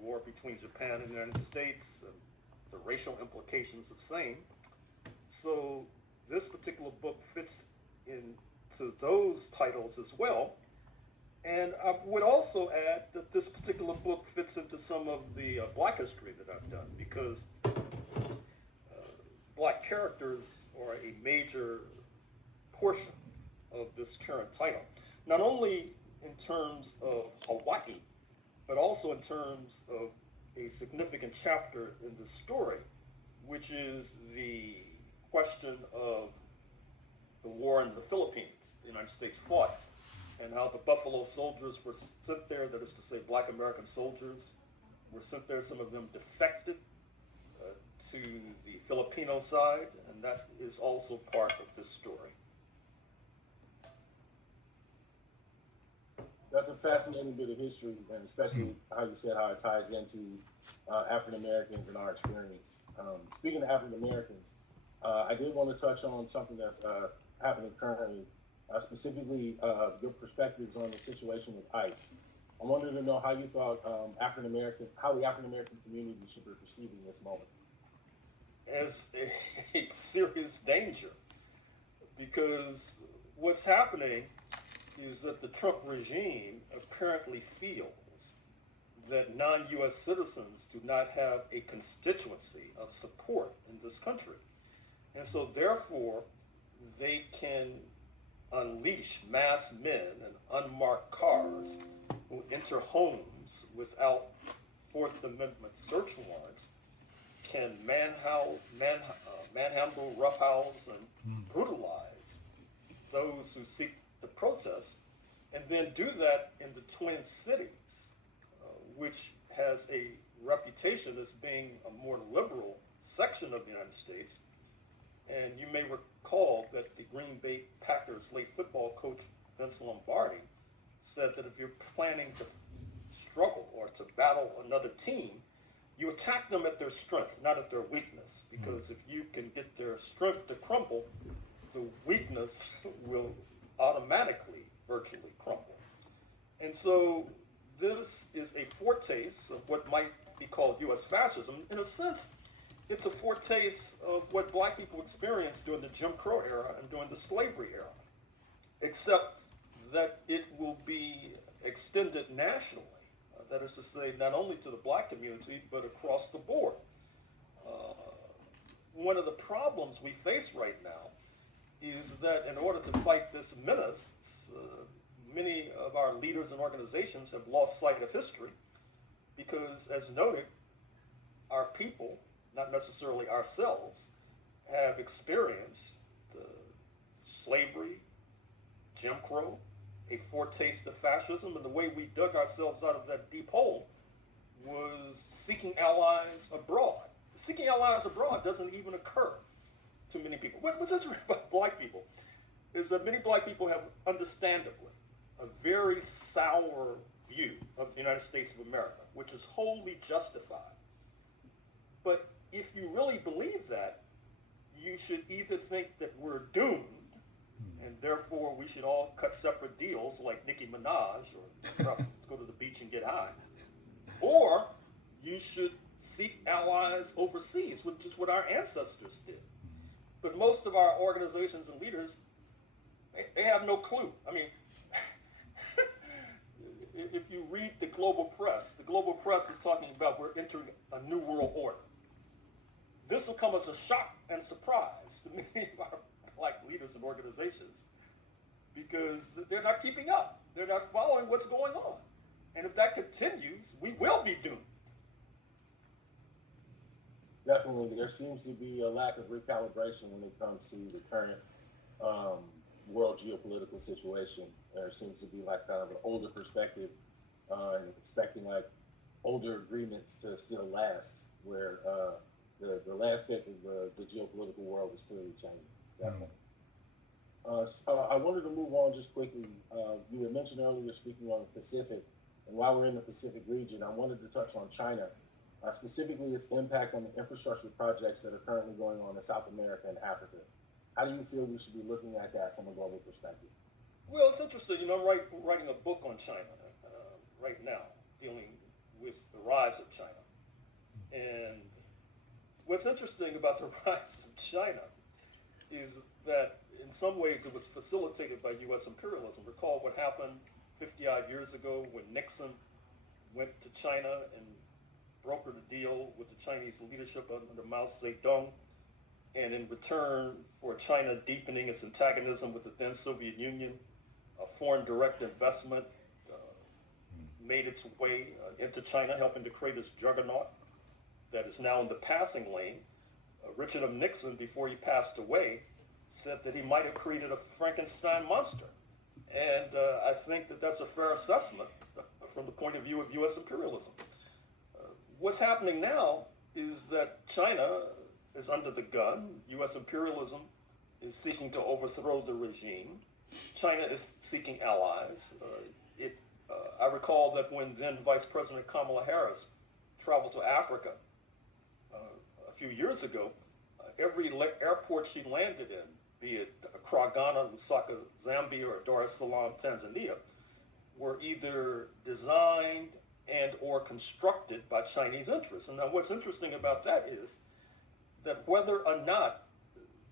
war between Japan and the United States, and the racial implications of same. So this particular book fits into those titles as well. And I would also add that this particular book fits into some of the Black history that I've done, because Black characters are a major portion of this current title. Not only in terms of Hawaii, but also in terms of a significant chapter in the story, which is the question of the war in the Philippines the United States fought, and how the Buffalo Soldiers were sent there, that is to say Black American soldiers were sent there. Some of them defected to the Filipino side, and that is also part of this story. That's a fascinating bit of history, and especially how you said how it ties into African Americans and our experience. Speaking of African Americans, I did want to touch on something that's happening currently, specifically your perspectives on the situation with ICE. I wanted to know how you thought how the African American community should be perceiving this moment. As a serious danger, because what's happening is that the Trump regime apparently feels that non-U.S. citizens do not have a constituency of support in this country. And so therefore, they can unleash mass men in unmarked cars who enter homes without Fourth Amendment search warrants, can manhandle, roughhouse, and brutalize those who seek to protest, and then do that in the Twin Cities, which has a reputation as being a more liberal section of the United States. And you may recall that the Green Bay Packers late football coach Vince Lombardi said that if you're planning to struggle or to battle another team, you attack them at their strength, not at their weakness. Because if you can get their strength to crumble, the weakness will automatically virtually crumble. And so this is a foretaste of what might be called U.S. fascism. In a sense, it's a foretaste of what Black people experienced during the Jim Crow era and during the slavery era, except that it will be extended nationally. That is to say, not only to the Black community, but across the board. One of the problems we face right now is that in order to fight this menace, many of our leaders and organizations have lost sight of history, because, as noted, our people, not necessarily ourselves, have experienced slavery, Jim Crow, a foretaste of fascism, and the way we dug ourselves out of that deep hole was seeking allies abroad. Seeking allies abroad doesn't even occur to many people. What's interesting about Black people is that many Black people have, understandably, a very sour view of the United States of America, which is wholly justified. But if you really believe that, you should either think that we're doomed, and therefore we should all cut separate deals like Nicki Minaj, or go to the beach and get high, or you should seek allies overseas, which is what our ancestors did. But most of our organizations and leaders, they have no clue. I mean, if you read the global press is talking about we're entering a new world order. This will come as a shock and surprise to many of our Black leaders and organizations, because they're not keeping up. They're not following what's going on. And if that continues, we will be doomed. Definitely. There seems to be a lack of recalibration when it comes to the current world geopolitical situation. There seems to be like kind of an older perspective and expecting like older agreements to still last, where the landscape of the geopolitical world is clearly changing. Definitely. I wanted to move on just quickly. You had mentioned earlier speaking on the Pacific, and while we're in the Pacific region, I wanted to touch on China, specifically its impact on the infrastructure projects that are currently going on in South America and Africa. How do you feel we should be looking at that from a global perspective? Well, it's interesting. I'm writing a book on China right now, dealing with the rise of China. And what's interesting about the rise of China is that in some ways it was facilitated by U.S. imperialism. Recall what happened 50-odd years ago when Nixon went to China and brokered a deal with the Chinese leadership under Mao Zedong, and in return for China deepening its antagonism with the then Soviet Union, a foreign direct investment made its way into China, helping to create this juggernaut that is now in the passing lane. Richard M. Nixon, before he passed away, said that he might have created a Frankenstein monster. And I think that that's a fair assessment from the point of view of U.S. imperialism. What's happening now is that China is under the gun. U.S. imperialism is seeking to overthrow the regime. China is seeking allies. I recall that when then Vice President Kamala Harris traveled to Africa a few years ago, every airport she landed in, be it Accra, Ghana, Lusaka, Zambia, or Dar es Salaam, Tanzania, were either designed and or constructed by Chinese interests. And now what's interesting about that is that whether or not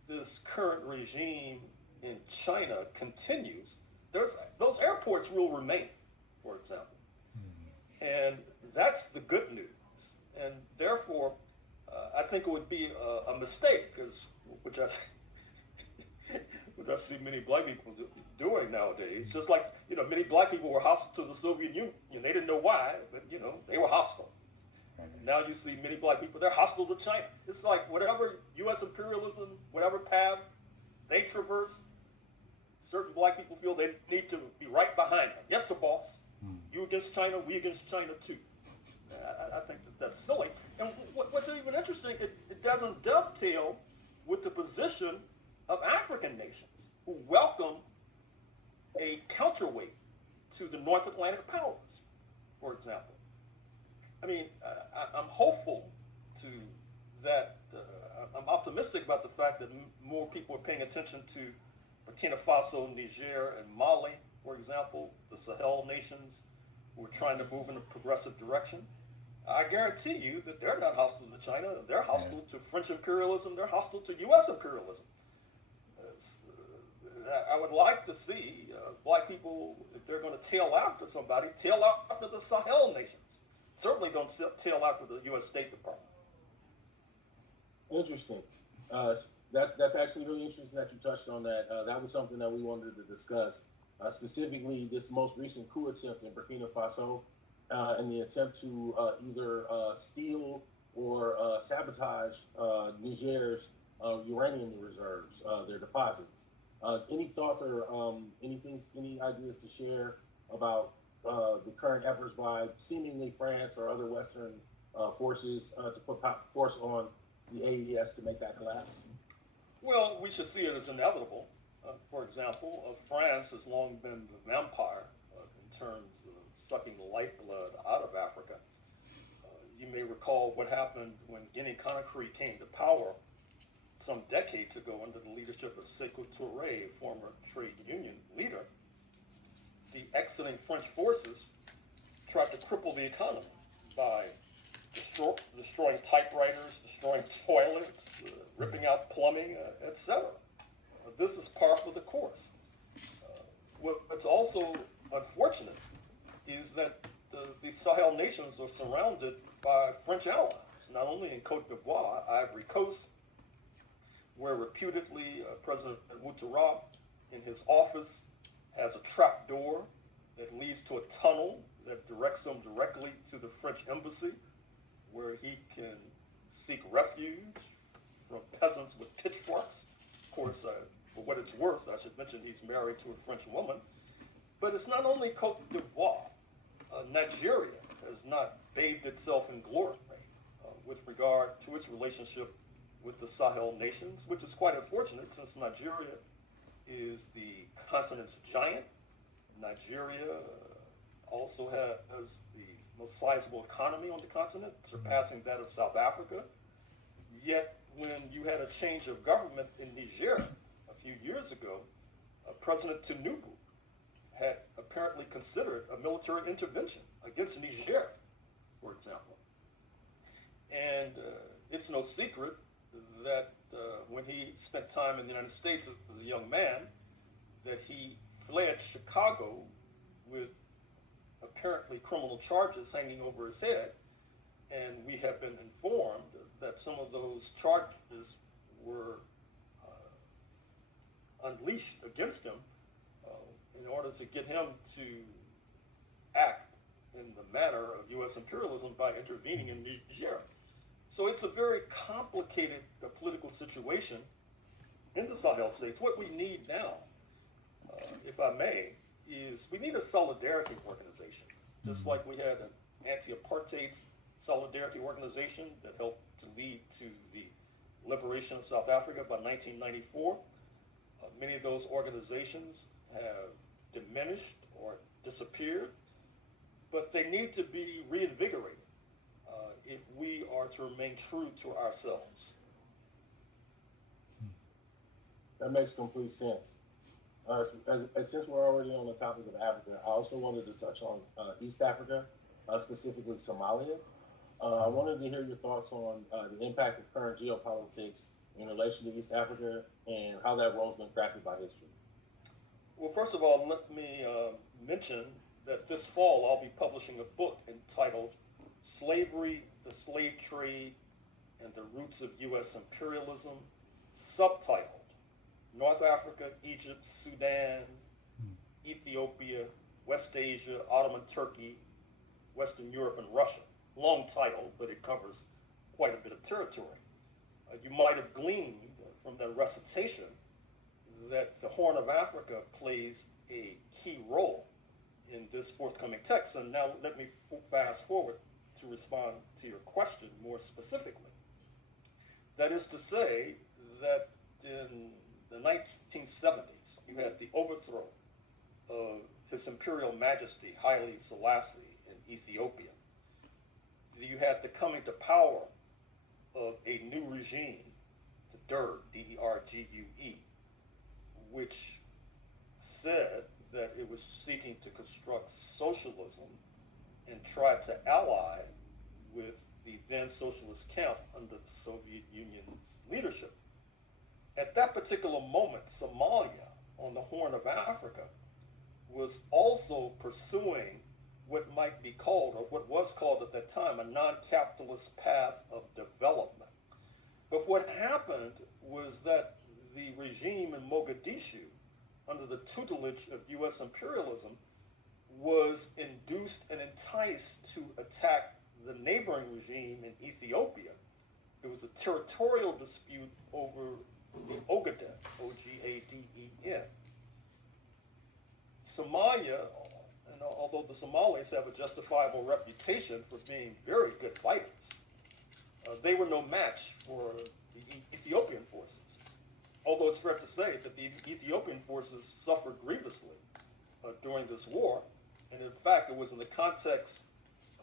this current regime in China continues, those airports will remain, for example. And that's the good news. And therefore, I think it would be a mistake, which I see many black people doing nowadays. Just like, many black people were hostile to the Soviet Union. They didn't know why, but, they were hostile. Now you see many black people, they're hostile to China. It's like whatever U.S. imperialism, whatever path they traverse, certain black people feel they need to be right behind them. Yes, sir, boss. You against China, we against China too. I think that's silly. And what's even interesting, it doesn't dovetail with the position of African nations who welcome a counterweight to the North Atlantic powers, for example. I mean, I'm hopeful to that. I'm optimistic about the fact that more people are paying attention to Burkina Faso, Niger, and Mali, for example, the Sahel nations who are trying to move in a progressive direction. I guarantee you that they're not hostile to China. They're hostile to French imperialism. They're hostile to U.S. imperialism. I would like to see black people, if they're going to tail after somebody, tail after the Sahel nations. Certainly don't tail after the U.S. State Department. Interesting. That's actually really interesting that you touched on that. That was something that we wanted to discuss, specifically this most recent coup attempt in Burkina Faso and the attempt to either steal or sabotage Niger's uranium reserves, their deposits. Any thoughts or any ideas to share about the current efforts by seemingly France or other Western forces to put force on the AES to make that collapse? Well, we should see it as inevitable. For example, France has long been the vampire in terms of sucking the lifeblood out of Africa. You may recall what happened when Guinea-Conakry came to power some decades ago under the leadership of Sékou Touré, a former trade union leader. The exiting French forces tried to cripple the economy by destroying typewriters, destroying toilets, ripping out plumbing, etc. This is par for the course. What's also unfortunate is that the Sahel nations are surrounded by French allies, not only in Cote d'Ivoire, Ivory Coast, where reputedly President Ouattara in his office has a trap door that leads to a tunnel that directs him directly to the French embassy, where he can seek refuge from peasants with pitchforks. Of course, for what it's worth, I should mention he's married to a French woman. But it's not only Cote d'Ivoire. Nigeria has not bathed itself in glory with regard to its relationship with the Sahel nations, which is quite unfortunate since Nigeria is the continent's giant. Nigeria also has the most sizable economy on the continent, surpassing that of South Africa. Yet, when you had a change of government in Niger a few years ago, President Tinubu had apparently considered a military intervention against Niger for example. And it's no secret that when he spent time in the United States as a young man, that he fled Chicago with apparently criminal charges hanging over his head. And we have been informed that some of those charges were unleashed against him in order to get him to act in the manner of U.S. imperialism by intervening in Niger. So it's a very complicated political situation in the Sahel states. What we need now, if I may, is we need a solidarity organization, just like we had an anti-apartheid solidarity organization that helped to lead to the liberation of South Africa by 1994. Many of those organizations have diminished or disappeared, but they need to be reinvigorated if we are to remain true to ourselves. That makes complete sense. Since we're already on the topic of Africa, I also wanted to touch on East Africa, specifically Somalia. I wanted to hear your thoughts on the impact of current geopolitics in relation to East Africa and how that role's been crafted by history. Well, first of all, let me mention that this fall I'll be publishing a book entitled Slavery, the Slave Trade, and the Roots of U.S. Imperialism, subtitled North Africa, Egypt, Sudan, Ethiopia, West Asia, Ottoman Turkey, Western Europe, and Russia. Long title, but it covers quite a bit of territory. You might have gleaned from the recitation that the Horn of Africa plays a key role in this forthcoming text. And now let me fast forward to respond to your question more specifically. That is to say that in the 1970s, you had the overthrow of His Imperial Majesty Haile Selassie in Ethiopia. You had the coming to power of a new regime, the DERG, D-E-R-G-U-E, which said that it was seeking to construct socialism and tried to ally with the then socialist camp under the Soviet Union's leadership. At that particular moment, Somalia, on the Horn of Africa, was also pursuing what might be called, or what was called at that time, a non-capitalist path of development. But what happened was that the regime in Mogadishu, under the tutelage of U.S. imperialism, was induced and enticed to attack the neighboring regime in Ethiopia. It was a territorial dispute over the Ogaden, O-G-A-D-E-N. Somalia, and although the Somalis have a justifiable reputation for being very good fighters, they were no match for the Ethiopian forces. Although it's fair to say that the Ethiopian forces suffered grievously during this war, and in fact it was in the context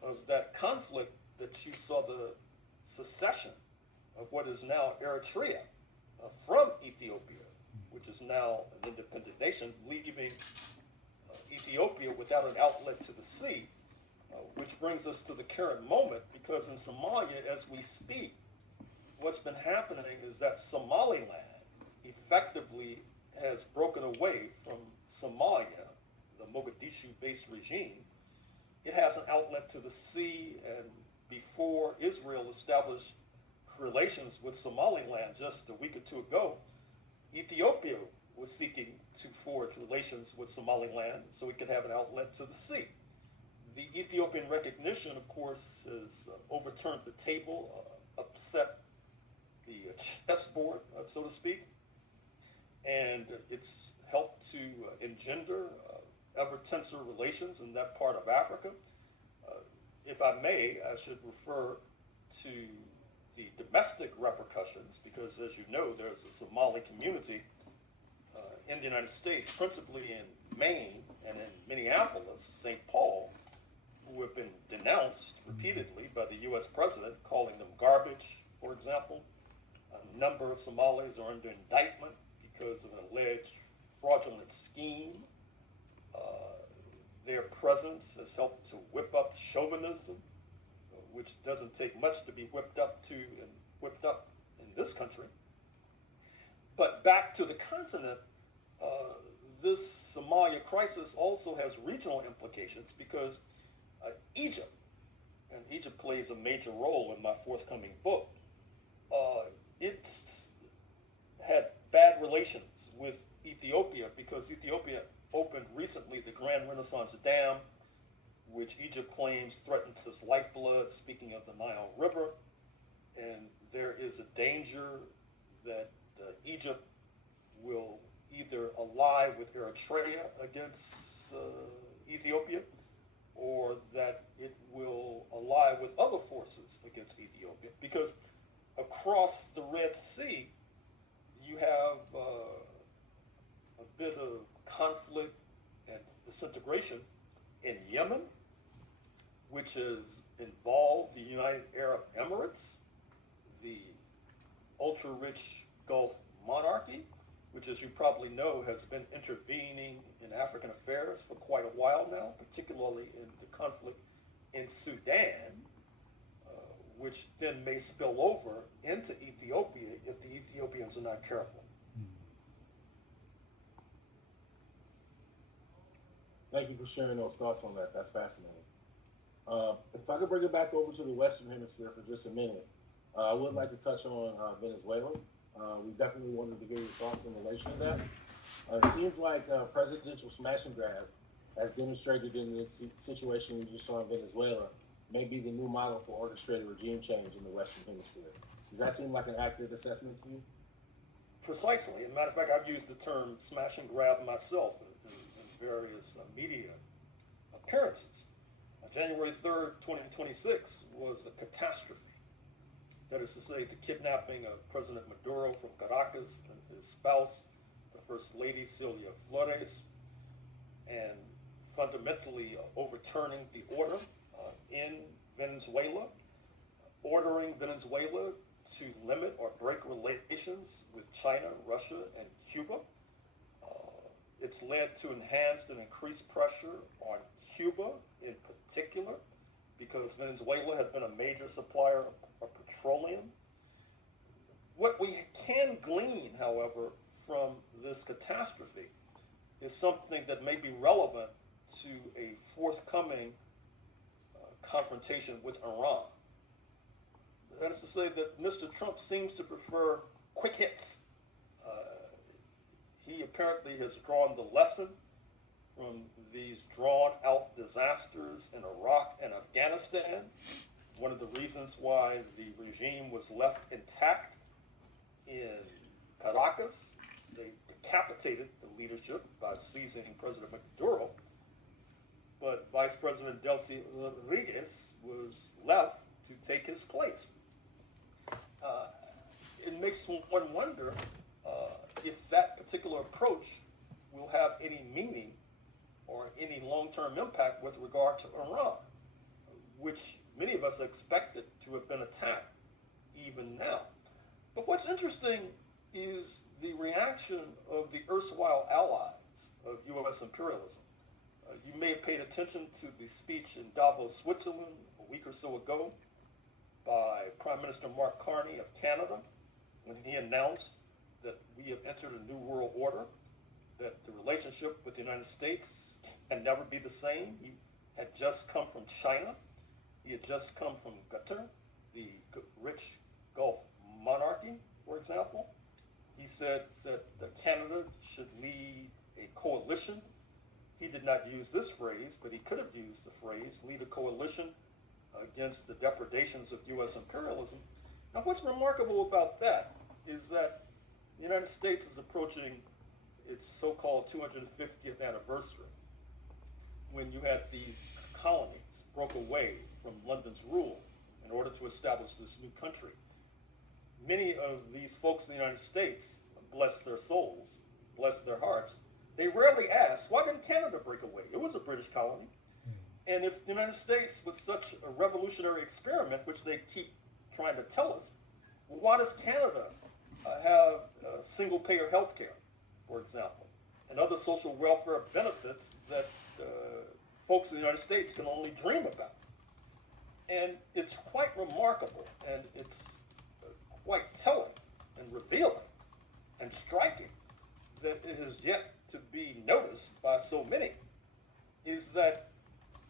of that conflict that you saw the secession of what is now Eritrea from Ethiopia, which is now an independent nation, leaving Ethiopia without an outlet to the sea, which brings us to the current moment, because in Somalia, as we speak, what's been happening is that Somaliland effectively has broken away from Somalia, the Mogadishu-based regime. It has an outlet to the sea, and before Israel established relations with Somaliland just a week or two ago, Ethiopia was seeking to forge relations with Somaliland so it could have an outlet to the sea. The Ethiopian recognition, of course, has overturned the table, upset the chessboard, so to speak, and it's helped to engender ever tenser relations in that part of Africa. If I may, I should refer to the domestic repercussions, because as you know, there's a Somali community in the United States, principally in Maine and in Minneapolis, St. Paul, who have been denounced repeatedly by the U.S. president, calling them garbage, for example. A number of Somalis are under indictment because of an alleged fraudulent scheme. Their presence has helped to whip up chauvinism which doesn't take much to be whipped up in this country. But back to the continent, this Somalia crisis also has regional implications because Egypt, and Egypt plays a major role in my forthcoming book, it's had bad relations with Ethiopia because Ethiopia opened recently the Grand Renaissance Dam, which Egypt claims threatens its lifeblood, speaking of the Nile River. And there is a danger that Egypt will either ally with Eritrea against Ethiopia, or that it will ally with other forces against Ethiopia. Because across the Red Sea, you have a bit of conflict and disintegration in Yemen, which has involved the United Arab Emirates, the ultra-rich Gulf monarchy, which, as you probably know, has been intervening in African affairs for quite a while now, particularly in the conflict in Sudan, which then may spill over into Ethiopia if the Ethiopians are not careful. Thank you for sharing those thoughts on that. That's fascinating. If I could bring it back over to the Western Hemisphere for just a minute, I would like to touch on Venezuela. We definitely wanted to get your thoughts in relation to that. It seems like presidential smash and grab, as demonstrated in this situation we just saw in Venezuela, may be the new model for orchestrated regime change in the Western Hemisphere. Does that seem like an accurate assessment to you? Precisely. As a matter of fact, I've used the term smash and grab myself in various media appearances. January 3rd, 2026 was a catastrophe. That is to say, the kidnapping of President Maduro from Caracas and his spouse, the First Lady Celia Flores, and fundamentally overturning the order in Venezuela, ordering Venezuela to limit or break relations with China, Russia, and Cuba. It's led to enhanced and increased pressure on Cuba in particular, because Venezuela had been a major supplier of petroleum. What we can glean, however, from this catastrophe is something that may be relevant to a forthcoming confrontation with Iran. That is to say that Mr. Trump seems to prefer quick hits. He apparently has drawn the lesson from these drawn-out disasters in Iraq and Afghanistan. One of the reasons why the regime was left intact in Caracas, they decapitated the leadership by seizing President Maduro, but Vice President Delcy Rodriguez was left to take his place. It makes one wonder if that particular approach will have any meaning or any long-term impact with regard to Iran, which many of us expected to have been attacked even now. But what's interesting is the reaction of the erstwhile allies of U.S. imperialism. You may have paid attention to the speech in Davos, Switzerland, a week or so ago by Prime Minister Mark Carney of Canada, when he announced that we have entered a new world order, that the relationship with the United States can never be the same. He had just come from China. He had just come from Qatar, the rich Gulf monarchy, for example. He said that Canada should lead a coalition. He did not use this phrase, but he could have used the phrase, lead a coalition against the depredations of U.S. imperialism. Now, what's remarkable about that is that the United States is approaching its so-called 250th anniversary, when you had these colonies broke away from London's rule in order to establish this new country. Many of these folks in the United States, bless their souls, bless their hearts, they rarely asked, why didn't Canada break away? It was a British colony. And if the United States was such a revolutionary experiment, which they keep trying to tell us, well, why does Canada have single-payer health care, for example, and other social welfare benefits that folks in the United States can only dream about? And it's quite remarkable, and it's quite telling and revealing and striking that it is yet to be noticed by so many, is that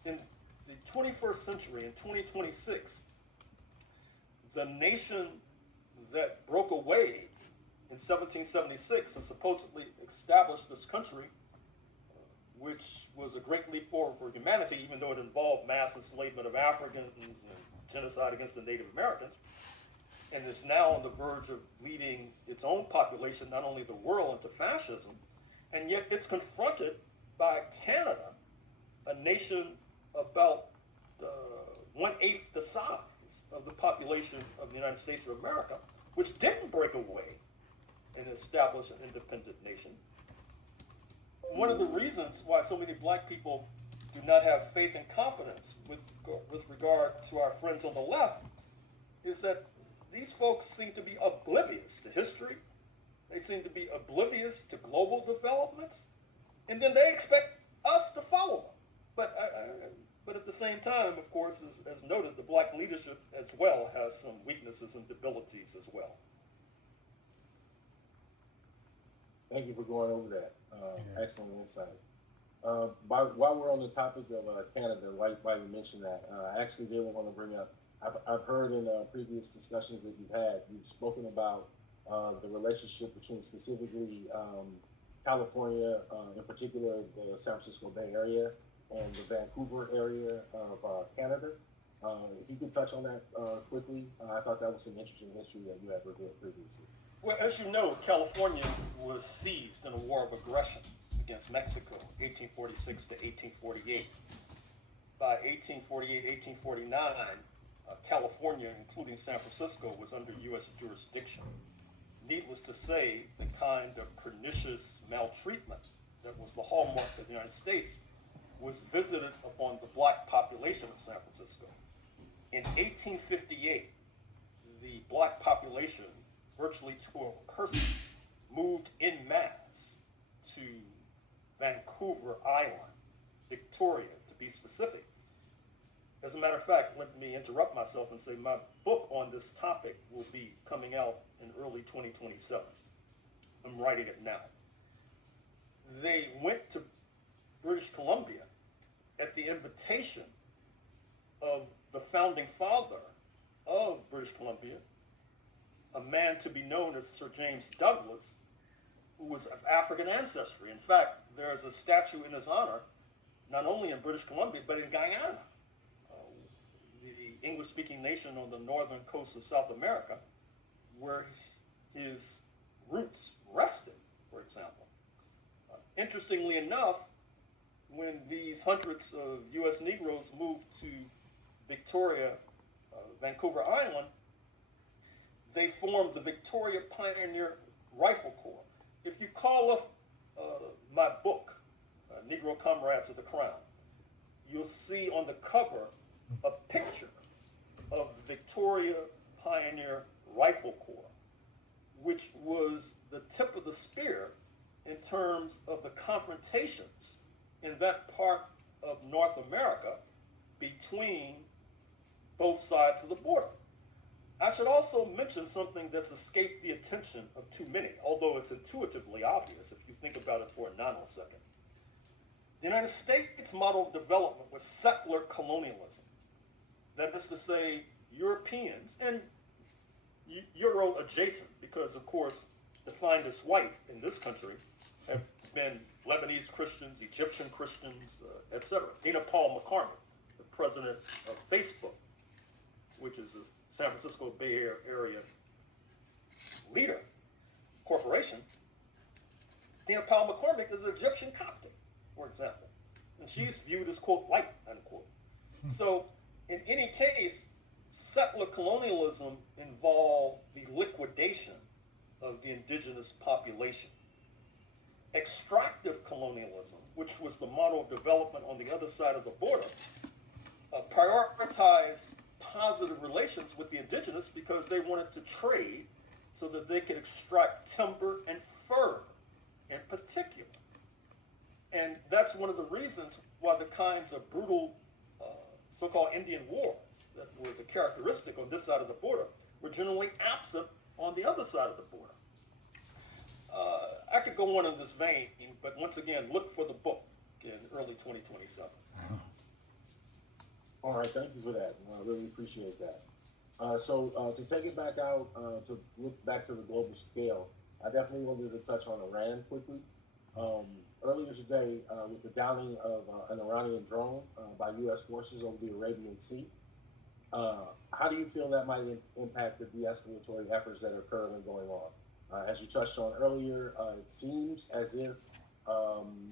in the 21st century, in 2026, the nation that broke away in 1776 and supposedly established this country, which was a great leap forward for humanity, even though it involved mass enslavement of Africans and genocide against the Native Americans, and is now on the verge of leading its own population, not only the world, into fascism, and yet it's confronted by Canada, a nation about 1/8 the size of the population of the United States of America, which didn't break away and establish an independent nation. One of the reasons why so many black people do not have faith and confidence with regard to our friends on the left is that these folks seem to be oblivious to history. They seem to be oblivious to global developments, and then they expect us to follow them. But at the same time, of course, as noted, the black leadership as well has some weaknesses and debilities as well. Thank you for going over that. Excellent insight. While we're on the topic of Canada, why you mentioned that, I actually did want to bring up, I've heard in previous discussions that you've spoken about the relationship between specifically California, in particular the San Francisco Bay Area, and the Vancouver area of Canada. If you could touch on that quickly, I thought that was some interesting history that you had revealed previously. Well, as you know, California was seized in a war of aggression against Mexico, 1846 to 1848. By 1848, 1849, California, including San Francisco, was under U.S. jurisdiction. Needless to say, the kind of pernicious maltreatment that was the hallmark of the United States was visited upon the black population of San Francisco. In 1858, the black population, virtually to a person, moved en masse to Vancouver Island, Victoria, to be specific. As a matter of fact, let me interrupt myself and say my book on this topic will be coming out in early 2027. I'm writing it now. They went to British Columbia at the invitation of the founding father of British Columbia, a man to be known as Sir James Douglas, who was of African ancestry. In fact, there's a statue in his honor, not only in British Columbia, but in Guyana, the English-speaking nation on the northern coast of South America, where his roots rested, for example. Interestingly enough, when these hundreds of U.S. Negroes moved to Victoria, Vancouver Island, they formed the Victoria Pioneer Rifle Corps. If you call up my book, Negro Comrades of the Crown, you'll see on the cover a picture of the Victoria Pioneer Rifle Corps, which was the tip of the spear in terms of the confrontations in that part of North America between both sides of the border. I should also mention something that's escaped the attention of too many, although it's intuitively obvious if you think about it for a nanosecond. The United States model of development was settler colonialism. That is to say, Europeans, and Euro adjacent, because of course, defined as white in this country, have been Lebanese Christians, Egyptian Christians, etc. Nina Paul McCormick, the president of Facebook, which is a San Francisco Bay Area leader corporation. Nina Paul McCormick is an Egyptian Coptic, for example, and she's viewed as, quote, white, unquote. So in any case, settler colonialism involved the liquidation of the indigenous population. Extractive colonialism, which was the model of development on the other side of the border, prioritized positive relations with the indigenous because they wanted to trade so that they could extract timber and fur in particular. And that's one of the reasons why the kinds of brutal so-called Indian War programs that were the characteristic on this side of the border were generally absent on the other side of the border. I could go on in this vein, but once again, look for the book in early 2027. All right, thank you for that. I really appreciate that. So to take it back out, to look back to the global scale, I definitely wanted to touch on Iran quickly. Earlier today, with the downing of an Iranian drone by U.S. forces over the Arabian Sea, how do you feel that might impact the de-escalatory efforts that are currently going on? As you touched on earlier, it seems as if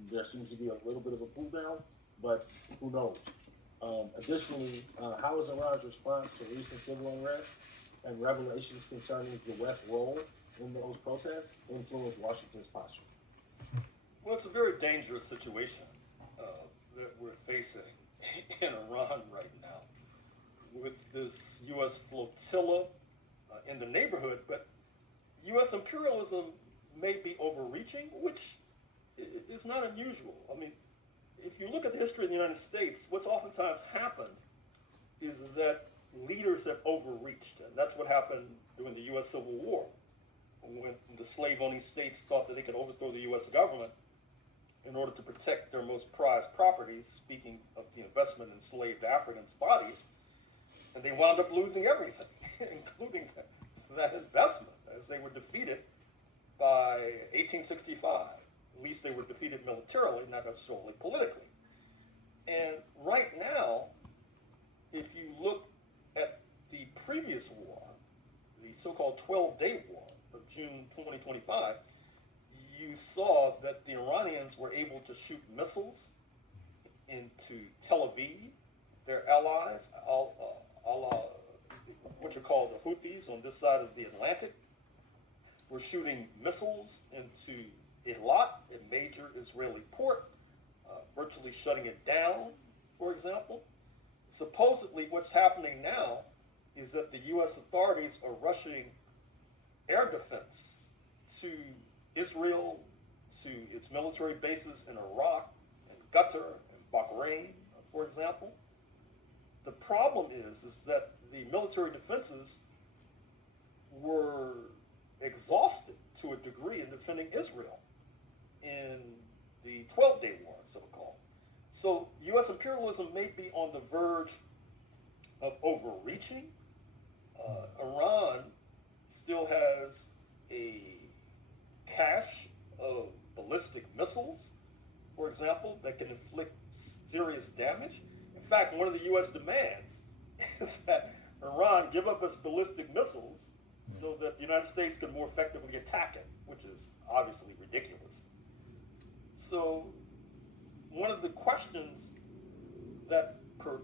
there seems to be a little bit of a cool down, but who knows? Additionally, how is Iran's response to recent civil unrest and revelations concerning the West's role in those protests influence Washington's posture? Well, it's a very dangerous situation that we're facing in Iran right now with this U.S. flotilla in the neighborhood, but U.S. imperialism may be overreaching, which is not unusual. I mean, if you look at the history of the United States, what's oftentimes happened is that leaders have overreached, and that's what happened during the U.S. Civil War, when the slave-owning states thought that they could overthrow the U.S. government in order to protect their most prized properties, speaking of the investment in enslaved Africans' bodies, and they wound up losing everything, including that investment, as they were defeated by 1865. At least they were defeated militarily, not necessarily politically. And right now, if you look at the previous war, the so-called 12-day war of June 2025, you saw that the Iranians were able to shoot missiles into Tel Aviv, their allies, what you call the Houthis on this side of the Atlantic, were shooting missiles into Eilat, a major Israeli port, virtually shutting it down, for example. Supposedly what's happening now is that the U.S. authorities are rushing air defense to Israel, to its military bases in Iraq and Qatar and Bahrain, for example. The problem is that the military defenses were exhausted to a degree in defending Israel in the 12-day war, so-called. So U.S. imperialism may be on the verge of overreaching. Iran still has a cache of ballistic missiles, for example, that can inflict serious damage. In fact, one of the U.S. demands is that Iran give up its ballistic missiles so that the United States can more effectively attack it, which is obviously ridiculous. So one of the questions that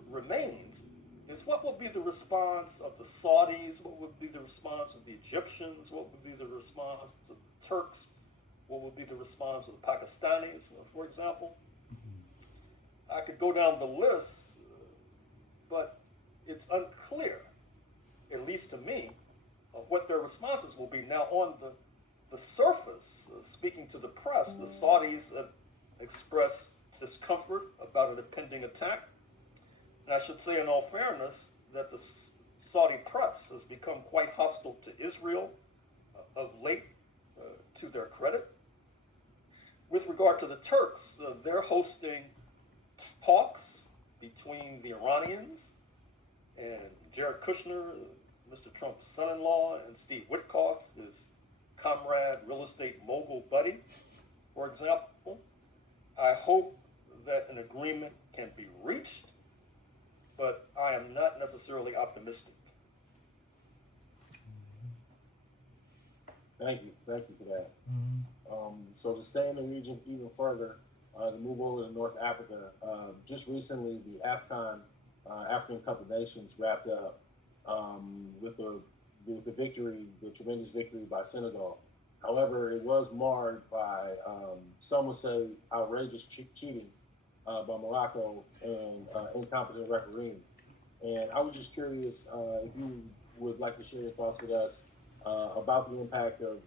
remains is what will be the response of the Saudis, what would be the response of the Egyptians, what would be the response of the Turks, what would be the response of the Pakistanis, for example. I could go down the list, but it's unclear, at least to me, of what their responses will be. Now, on the surface, speaking to the press, the Saudis have expressed discomfort about an impending attack. And I should say, in all fairness, that the Saudi press has become quite hostile to Israel of late, to their credit. With regard to the Turks, they're hosting talks between the Iranians and Jared Kushner, Mr. Trump's son-in-law, and Steve Witkoff, his comrade, real estate mogul buddy, for example. I hope that an agreement can be reached, but I am not necessarily optimistic. Thank you for that. So to stay in the region even further, to move over to North Africa, just recently the African Cup of Nations wrapped up with the victory, the tremendous victory by Senegal. However, it was marred by, some would say, outrageous cheating by Morocco and incompetent refereeing. And I was just curious if you would like to share your thoughts with us about the impact of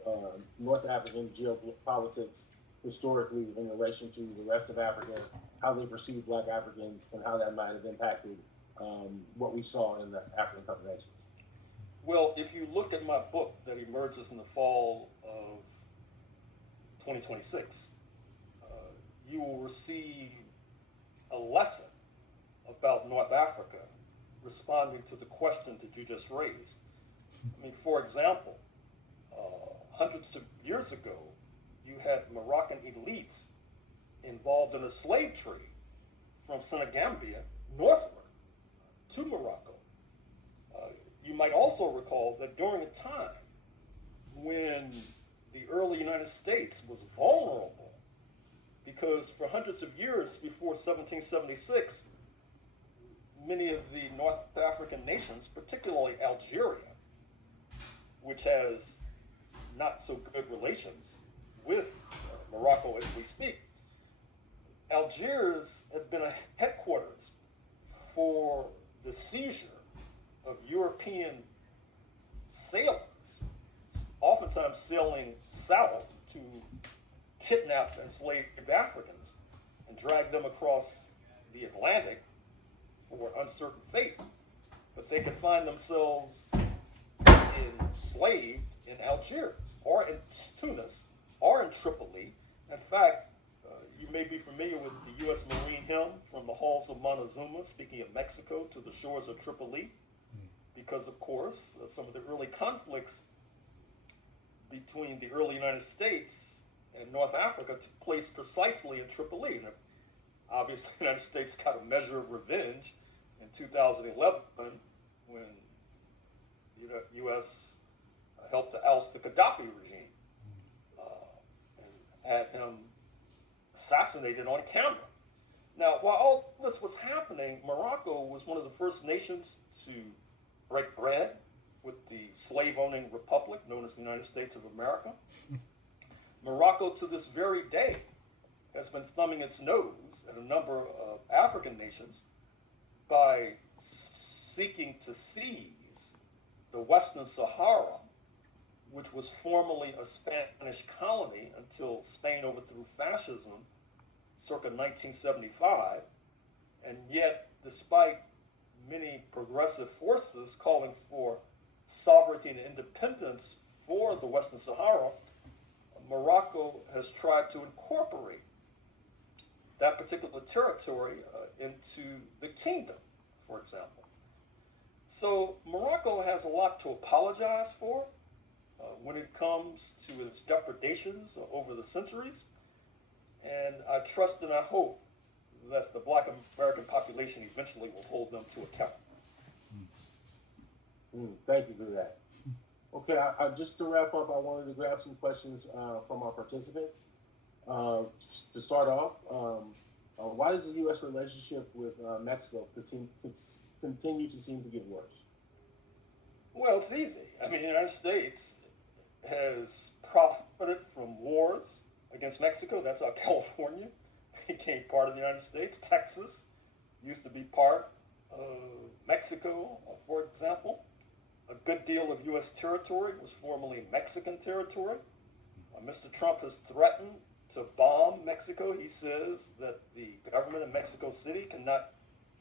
North African geopolitics historically in relation to the rest of Africa, how they perceive Black Africans, and how that might have impacted what we saw in the African Cup of Nations? Well, if you look at my book that emerges in the fall of 2026, you will receive a lesson about North Africa responding to the question that you just raised. I mean, for example, hundreds of years ago, you had Moroccan elites involved in a slave trade from Senegambia northward to Morocco. You might also recall that during a time when the early United States was vulnerable, because for hundreds of years before 1776, many of the North African nations, particularly Algeria, which has not so good relations with Morocco as we speak, Algiers had been a headquarters for the seizure of European sailors, oftentimes sailing south to kidnap enslaved Africans and drag them across the Atlantic for uncertain fate. But they could find themselves enslaved in Algiers or in Tunis or in Tripoli. In fact, you may be familiar with the U.S. Marine hymn, From the Halls of Montezuma, speaking of Mexico to the shores of Tripoli, because, of course, some of the early conflicts between the early United States and North Africa took place precisely in Tripoli. And obviously, the United States got a measure of revenge in 2011 when the U.S. helped to oust the Gaddafi regime and had him assassinated on camera. Now, while all this was happening, Morocco was one of the first nations to break bread with the slave-owning republic known as the United States of America. Morocco, to this very day, has been thumbing its nose at a number of African nations by seeking to seize the Western Sahara, which was formerly a Spanish colony until Spain overthrew fascism circa 1975. And yet, despite many progressive forces calling for sovereignty and independence for the Western Sahara, Morocco has tried to incorporate that particular territory into the kingdom, for example. So Morocco has a lot to apologize for when it comes to its depredations over the centuries. And I trust and I hope that the Black American population eventually will hold them to account. Thank you for that. Okay, just to wrap up, I wanted to grab some questions from our participants. To start off, why does the U.S. relationship with Mexico continue to seem to get worse? Well, it's easy. I mean, the United States has profited from wars against Mexico. That's how California became part of the United States. Texas used to be part of Mexico, for example. A good deal of U.S. territory was formerly Mexican territory. Mr. Trump has threatened to bomb Mexico. He says that the government in Mexico City cannot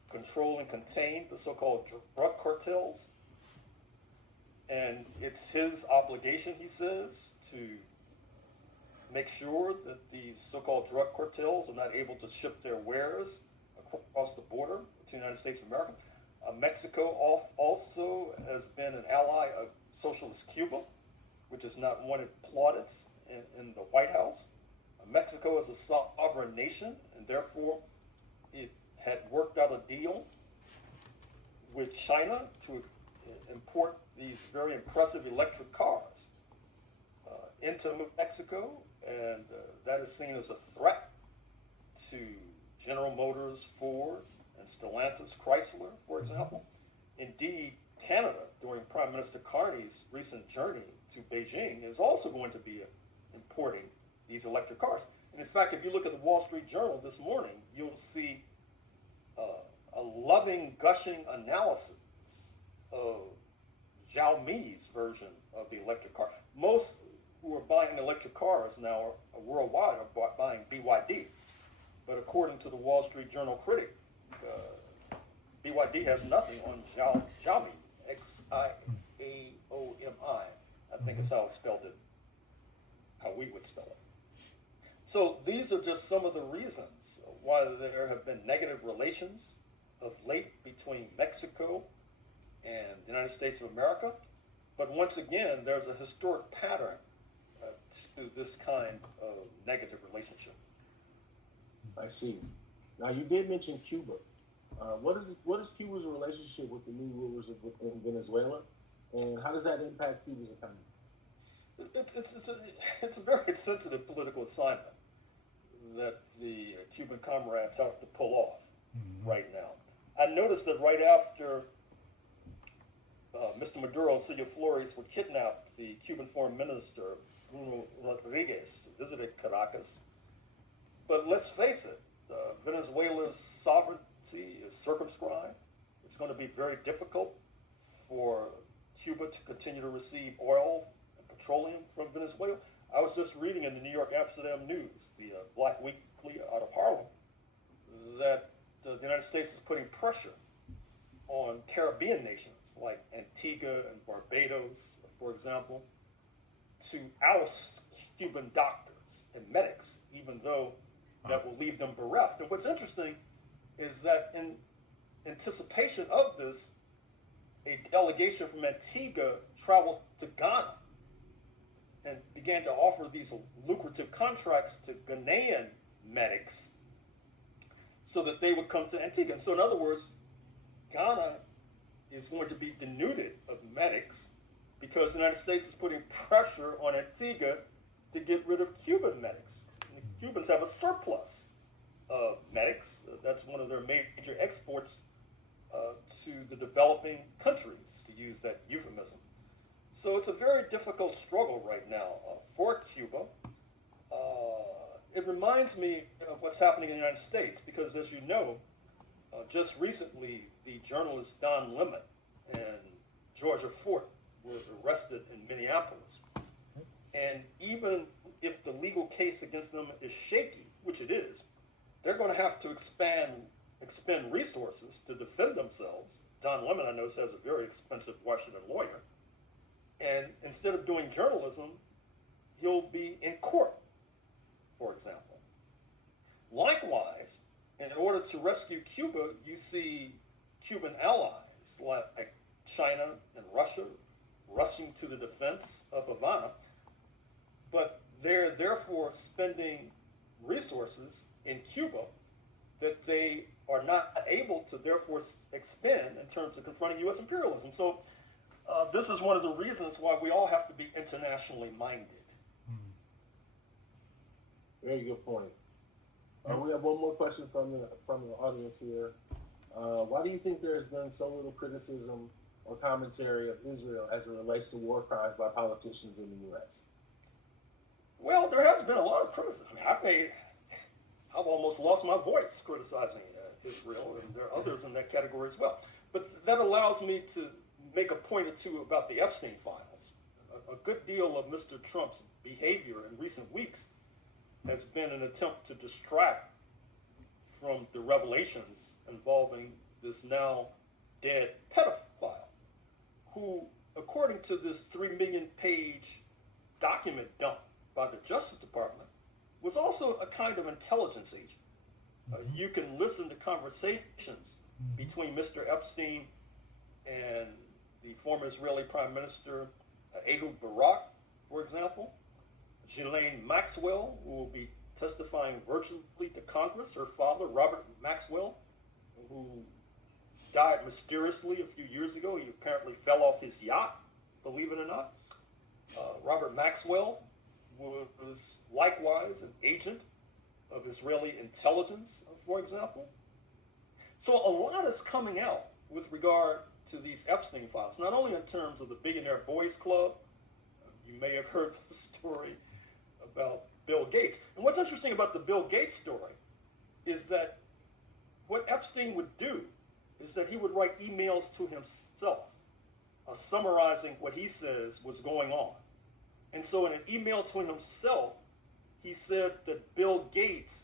control and contain the so-called drug cartels. And it's his obligation, he says, to make sure that these so-called drug cartels are not able to ship their wares across the border to the United States of America. Mexico also has been an ally of socialist Cuba, which has not wanted plaudits in the White House. Mexico is a sovereign nation, and therefore it had worked out a deal with China to import these very impressive electric cars into Mexico, and that is seen as a threat to General Motors, Ford, and Stellantis, Chrysler, for example. Indeed, Canada, during Prime Minister Carney's recent journey to Beijing, is also going to be importing these electric cars. And in fact, if you look at the Wall Street Journal this morning, you'll see a loving, gushing analysis of Xiaomi's version of the electric car. Most who are buying electric cars now are worldwide are buying BYD. But according to the Wall Street Journal critic, BYD has nothing on Xiaomi, Xiaomi. I think is how it's spelled it, how we would spell it. So these are just some of the reasons why there have been negative relations of late between Mexico and the United States of America. But once again, there's a historic pattern to this kind of negative relationship. I see. Now, you did mention Cuba. What is Cuba's relationship with the new rulers in Venezuela, and how does that impact Cuba's economy? It's a very sensitive political assignment that the Cuban comrades have to pull off right now. I noticed that right after Mr. Maduro and Silvio Flores were kidnapped, the Cuban foreign minister, Bruno Rodriguez, visited Caracas. But let's face it, Venezuela's sovereignty is circumscribed. It's going to be very difficult for Cuba to continue to receive oil and petroleum from Venezuela. I was just reading in the New York Amsterdam News, the Black Weekly out of Harlem, that the United States is putting pressure on Caribbean nations like Antigua and Barbados, for example, to oust Cuban doctors and medics, even though that will leave them bereft. And what's interesting is that in anticipation of this, a delegation from Antigua traveled to Ghana and began to offer these lucrative contracts to Ghanaian medics so that they would come to Antigua. And so in other words, Ghana is going to be denuded of medics because the United States is putting pressure on Antigua to get rid of Cuban medics. And the Cubans have a surplus of medics. That's one of their major exports to the developing countries, to use that euphemism. So it's a very difficult struggle right now for Cuba. It reminds me of what's happening in the United States because, as you know, just recently the journalists Don Lemon and Georgia Fort were arrested in Minneapolis. And even if the legal case against them is shaky, which it is, they're going to have to expend resources to defend themselves. Don Lemon, I know, has a very expensive Washington lawyer. And instead of doing journalism, he'll be in court, for example. Likewise, in order to rescue Cuba, you see Cuban allies like China and Russia rushing to the defense of Havana, but they're therefore spending resources in Cuba that they are not able to therefore expend in terms of confronting U.S. imperialism. So this is one of the reasons why we all have to be internationally minded. Very good point. We have one more question from the audience here. Why do you think there's been so little criticism or commentary of Israel as it relates to war crimes by politicians in the U.S.? Well, there has been a lot of criticism. I've almost lost my voice criticizing Israel, and there are others in that category as well. But that allows me to make a point or two about the Epstein files. A good deal of Mr. Trump's behavior in recent weeks has been an attempt to distract from the revelations involving this now dead pedophile, who, according to this 3 million page document dump by the Justice Department, was also a kind of intelligence agent. You can listen to conversations between Mr. Epstein and the former Israeli Prime Minister Ehud Barak, for example. Ghislaine Maxwell, who will be testifying virtually to Congress. Her father, Robert Maxwell, who died mysteriously a few years ago. He apparently fell off his yacht, believe it or not. Robert Maxwell was likewise an agent of Israeli intelligence, for example. So a lot is coming out with regard to these Epstein files, not only in terms of the Billionaire Boys Club. You may have heard the story about Bill Gates. And what's interesting about the Bill Gates story is that what Epstein would do is that he would write emails to himself, summarizing what he says was going on. And so in an email to himself, he said that Bill Gates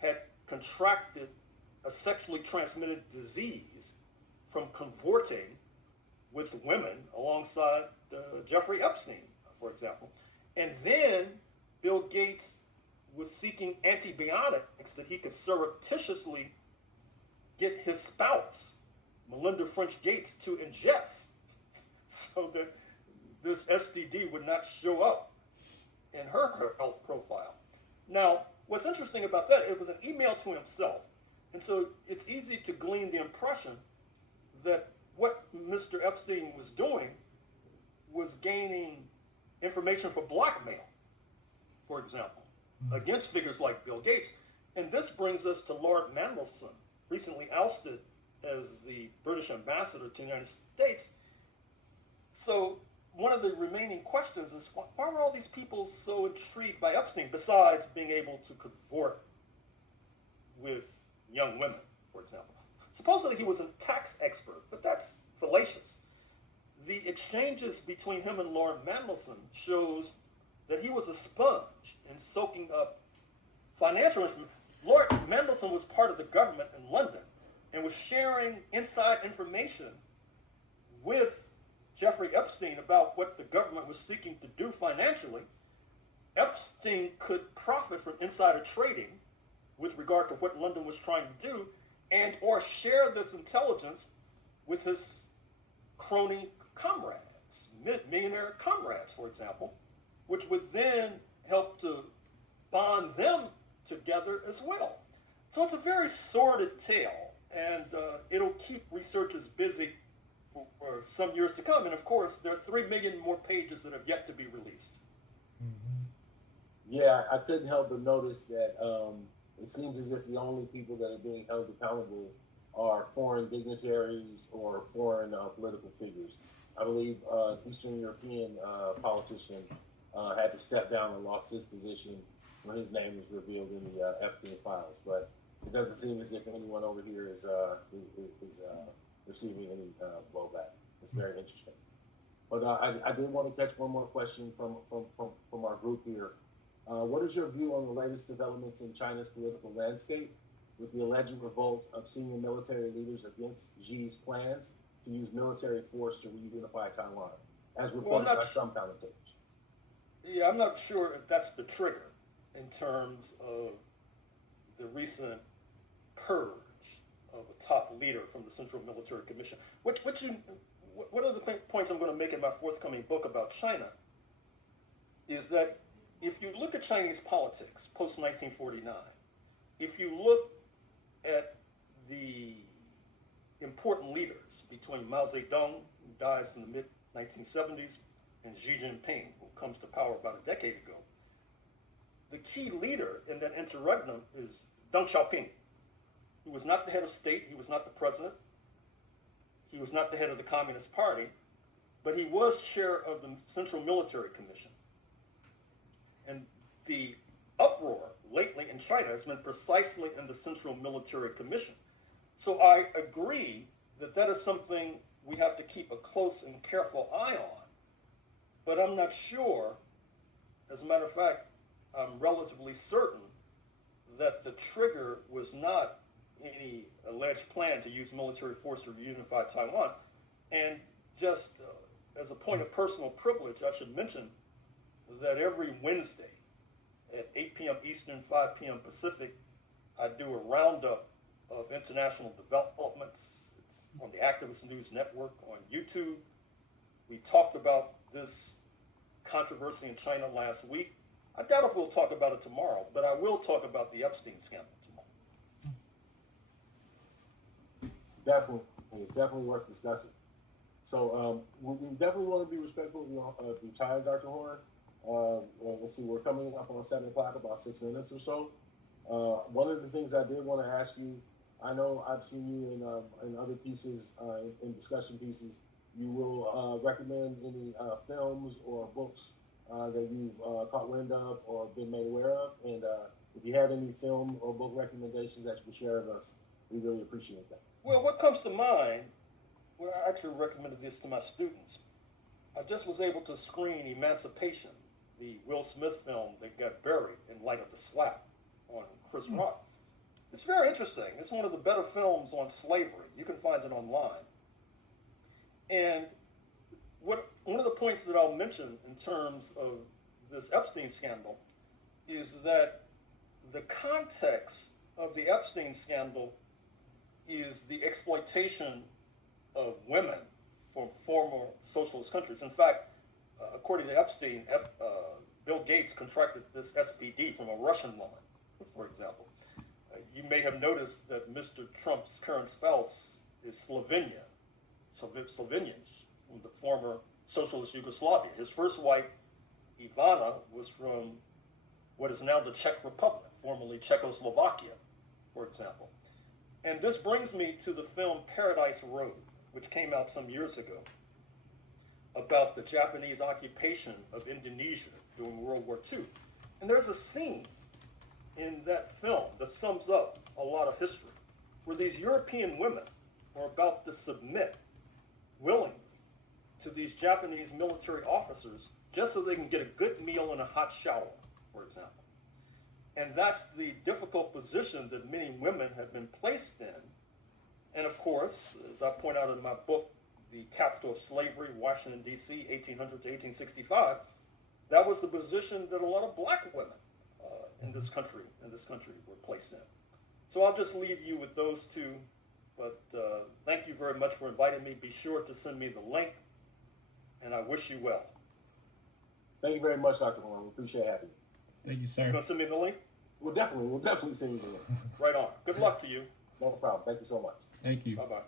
had contracted a sexually transmitted disease from cavorting with women alongside Jeffrey Epstein, for example. And then Bill Gates was seeking antibiotics that he could surreptitiously get his spouse, Melinda French Gates, to ingest so that this STD would not show up in her health profile. Now, what's interesting about that, it was an email to himself. And so it's easy to glean the impression that what Mr. Epstein was doing was gaining information for blackmail, for example, against figures like Bill Gates. And this brings us to Lord Mandelson, recently ousted as the British ambassador to the United States. So one of the remaining questions is, why were all these people so intrigued by Epstein, besides being able to cavort with young women, for example? Supposedly he was a tax expert, but that's fallacious. The exchanges between him and Lord Mandelson shows that he was a sponge in soaking up financial information. Lord Mandelson was part of the government in London and was sharing inside information with Jeffrey Epstein about what the government was seeking to do financially. Epstein could profit from insider trading with regard to what London was trying to do, and or share this intelligence with his crony comrades, millionaire comrades, for example, which would then help to bond them together as well. So it's a very sordid tale, and it'll keep researchers busy for some years to come. And of course, there are 3 million more pages that have yet to be released. Mm-hmm. Yeah, I couldn't help but notice that it seems as if the only people that are being held accountable are foreign dignitaries or foreign political figures. I believe Eastern European politician had to step down and lost his position when his name was revealed in the Epstein files. But it doesn't seem as if anyone over here is receiving any blowback. It's very interesting. But I did want to catch one more question from our group here. What is your view on the latest developments in China's political landscape with the alleged revolt of senior military leaders against Xi's plans to use military force to reunify Taiwan, as reported by some commentators? Yeah, I'm not sure if that's the trigger in terms of the recent purge of a top leader from the Central Military Commission. One of the points I'm going to make in my forthcoming book about China is that if you look at Chinese politics post-1949, if you look at the important leaders between Mao Zedong, who dies in the mid-1970s, and Xi Jinping, who comes to power about a decade ago, the key leader in that interregnum is Deng Xiaoping. He was not the head of state, he was not the president, he was not the head of the Communist Party, but he was chair of the Central Military Commission. And the uproar lately in China has been precisely in the Central Military Commission. So I agree that that is something we have to keep a close and careful eye on. But I'm not sure, as a matter of fact, I'm relatively certain that the trigger was not any alleged plan to use military force to reunify Taiwan. And just as a point of personal privilege, I should mention that every Wednesday at 8 p.m. Eastern, 5 p.m. Pacific, I do a roundup of international developments. It's on the Activist News Network on YouTube. We talked about this controversy in China last week. I doubt if we'll talk about it tomorrow, but I will talk about the Epstein scandal tomorrow. Definitely. It's definitely worth discussing. So we definitely want to be respectful of your time, Dr. Horne. Let's see, we're coming up on 7 o'clock, about 6 minutes or so. One of the things I did want to ask you, I know I've seen you in other pieces, in discussion pieces. You will recommend any films or books that you've caught wind of or been made aware of. And if you have any film or book recommendations that you can share with us, we really appreciate that. Well, what comes to mind, well, I actually recommended this to my students. I just was able to screen Emancipation, the Will Smith film that got buried in light of the slap on Chris Rock. It's very interesting. It's one of the better films on slavery. You can find it online. And one of the points that I'll mention in terms of this Epstein scandal is that the context of the Epstein scandal is the exploitation of women from former socialist countries. In fact, according to Epstein, Bill Gates contracted this SPD from a Russian woman, for example. You may have noticed that Mr. Trump's current spouse is Slovenian from the former socialist Yugoslavia. His first wife, Ivana, was from what is now the Czech Republic, formerly Czechoslovakia, for example. And this brings me to the film Paradise Road, which came out some years ago, about the Japanese occupation of Indonesia during World War II. And there's a scene in that film that sums up a lot of history, where these European women are about to submit willingly to these Japanese military officers just so they can get a good meal and a hot shower, for example. And that's the difficult position that many women have been placed in. And of course, as I point out in my book, The Capital of Slavery, Washington, D.C., 1800 to 1865, that was the position that a lot of black women in this country were placed in. So I'll just leave you with those two, but thank you very much for inviting me. Be sure to send me the link, and I wish you well. Thank you very much, Dr. Horne. We appreciate having you. Thank you, sir. You gonna send me the link? We'll definitely send you the link. Right on. Good luck to you. No problem. Thank you so much. Thank you. Bye-bye.